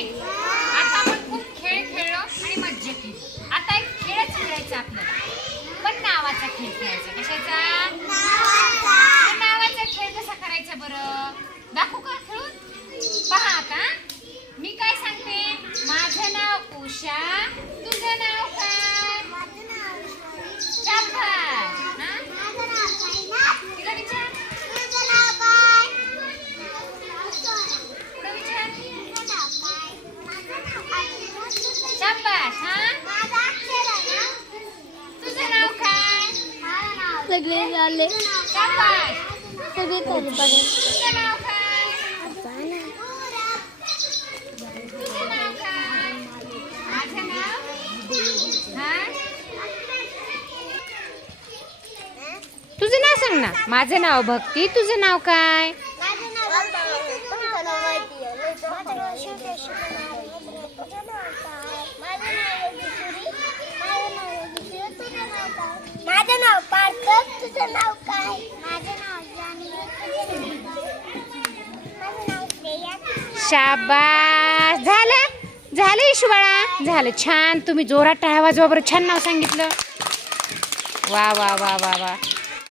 आता आपण खूप खेळ खेळलो आणि मज्जा केली. आता एक खेळच खेळायचा आपल्याला. पण नावाचा खेळ खेळायचा. कशाचा? नावाचा खेळ कसा करायचा बरं? दाखवू का खेळून? पहा आता. मी काय सांगते? माझं नाव उषा सगळे झाले. सगळे तरी तुझं नाव माझं नाव तुझं नाव सांग ना. माझं नाव भक्ती. तुझं नाव काय माझं नाव पार्थ तुझं नाव काय माझं नाव जान्हवी तुझं नाव काय माझं नाव श्रेया शाबास. झालं? झालं ईश्वरा झालं. छान. तुम्ही जोरात टाळ्या वाजवा बरं. छान नाव सांगितलं. वा वा वा वा वा.